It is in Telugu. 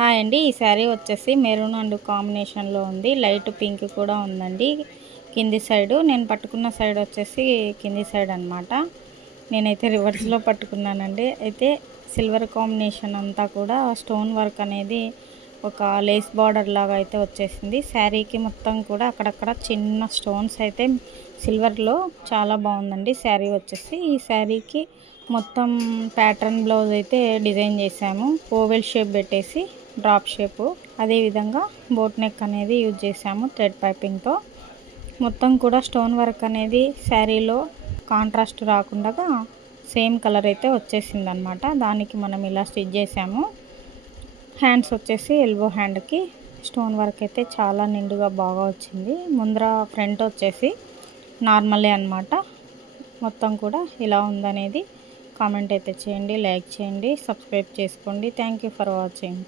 హాయ్ అండి. ఈ శారీ వచ్చేసి మెరూన్ అండ్ కాంబినేషన్లో ఉంది. లైట్ పింక్ కూడా ఉందండి. కింది సైడు నేను పట్టుకున్న సైడ్ వచ్చేసి కింది సైడ్ అనమాట. నేనైతే రివర్స్లో పట్టుకున్నానండి. అయితే సిల్వర్ కాంబినేషన్ అంతా కూడా స్టోన్ వర్క్ అనేది ఒక లేస్ బార్డర్ లాగా అయితే వచ్చేసింది. శారీకి మొత్తం కూడా అక్కడక్కడ చిన్న స్టోన్స్ అయితే సిల్వర్లో చాలా బాగుందండి. శారీ వచ్చేసి ఈ శారీకి మొత్తం ప్యాటర్న్ బ్లౌజ్ అయితే డిజైన్ చేసాము. ఓవెల్ షేప్ పెట్టేసి డ్రాప్ షేపు, అదేవిధంగా బోట్ నెక్ అనేది యూజ్ చేసాము థ్రెడ్ పైపింగ్తో. మొత్తం కూడా స్టోన్ వర్క్ అనేది శారీలో కాంట్రాస్ట్ రాకుండా సేమ్ కలర్ అయితే వచ్చేసింది అనమాట. దానికి మనం ఇలా స్టిచ్ చేసాము. హ్యాండ్స్ వచ్చేసి ఎల్బో హ్యాండ్కి స్టోన్ వర్క్ అయితే చాలా నిండుగా బాగా వచ్చింది. ముందర ఫ్రంట్ వచ్చేసి నార్మలే అనమాట. మొత్తం కూడా ఇలా ఉందనేది కామెంట్ అయితే చేయండి, లైక్ చేయండి, సబ్స్క్రైబ్ చేసుకోండి. Thank you for watching.